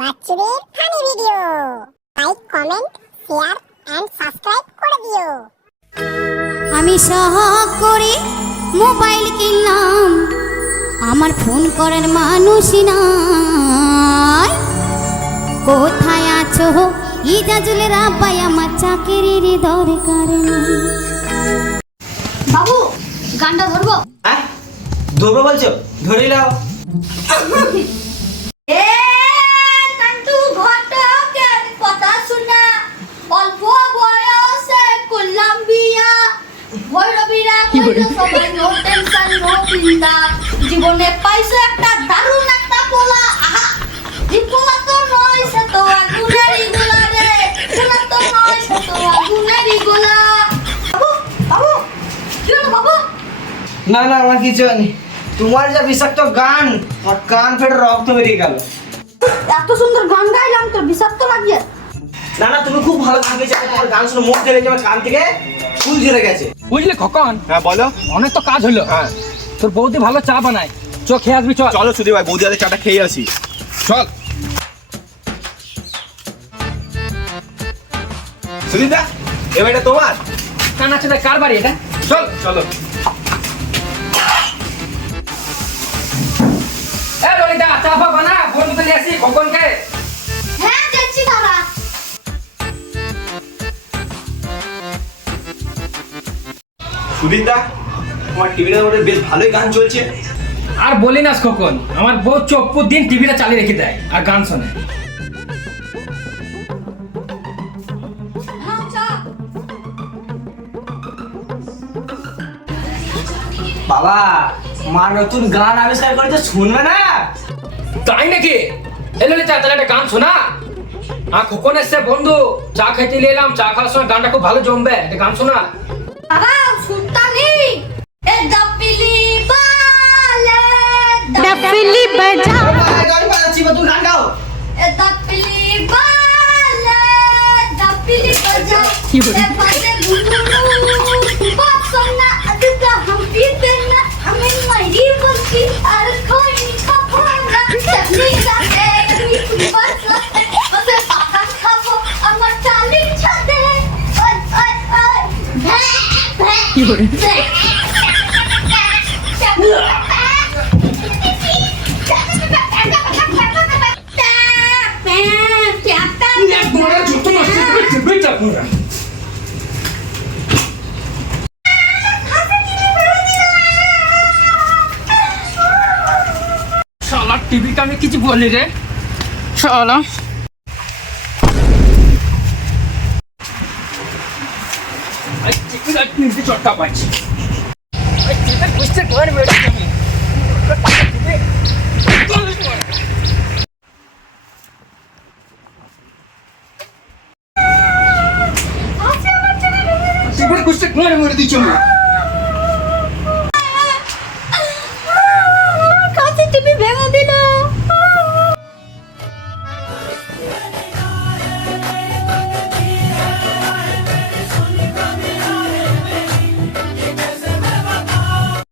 বাচ্চাদের funny video. Like, comment, share and subscribe করে দিও। আমি শখ করে মোবাইল কিনলাম, আমার ফোন করার মানুষ নাই। কোথায় আছো ইজাজুলের আব্বাই, আমার চাকরির দরকার নাই। বাবু গানটা ধরবো? হ্যাঁ ধরবো বলছো? ধরে নাও। অল্প বয়সে করলাম বিয়া, ভৈরবীরা সবাই নো টেনশন নো চিন্তা, জীবনে পাইছো একটা দারুণ একটা পোলা। আহা জীবনা তো নয় সে তো আগুনেরই গোলা রে, পোলা তো নয় সে তো আগুনেরই গোলা। বাবু বাবু কি হলো বাবু? না না আমার কিছু নেই। তোমার যা বিষাক্ত গান, আমার কান ফেটে রক্ত বেরিয়ে গেল। এত সুন্দর গান গাইলাম তোর বিষাক্ত লাগিয়ে? না না তুমি খুব ভালো গান গেয়েছো, তোমার গান শুনে মুখ ধরে আমার কান থেকে ফুল ঝরে গেছে। বুঝলে খকন? হ্যাঁ বলো। অনেক তো কাজ হলো। হ্যাঁ তোর বৌদি ভালো চা বানায়, চ খেয়ে আসবি। চল চলো সুদীপ ভাই, বৌদি হাতে চাটা খেয়ে আসি। চল। সুদীপ দা এবার এটা তোমার? কান আছে না, কার বাড়ি এটা? চল চলো। এ ললিতা, চা ফা বানা, ফোন তুলে আসি খকনকে। হ্যাঁ যাচ্ছি দাদা। সুদীপ দা তোমার টিভিটার মধ্যে বেশ ভালোই গান চলছে। আর বলি না খকন, আমার বউ চপ্পু দিন টিভিটা চালিয়ে রেখে দেয় আর গান শোনে। বাবা মা নতুন গান আবিষ্কার করেছে, শুনবে না? তাই নাকি? এ ললিতা তাহলে একটা গান শোনা। আর খকন এসছে বন্ধু, চা খাইতে নিয়ে এলাম, চা খাওয়ার সময় গানটা খুব ভালো জমবে, একটা গান শোনা। বাবা সুলতানি এ দাপিলি বালে দাপিলি বাজা, গান বাজাচ্ছি বা তুমি গান গাও। এ দাপিলি বালে দাপিলি বাজা, এ বাজে গুনগুনু বাসনা আদকা হাম পিতে না, আমি মাইরি বলছি আর কোই খাবনা, চটনি রাতে তুমি বাসা বসে পাকা খাবো আমার চালির ছাদে। ওই ওই ওই ভ্যা কি করে? শালা টিভিটা আমি কিছু বলি রে শালা। চটকা পাচ্ছি মেরে দিচ্ছ না।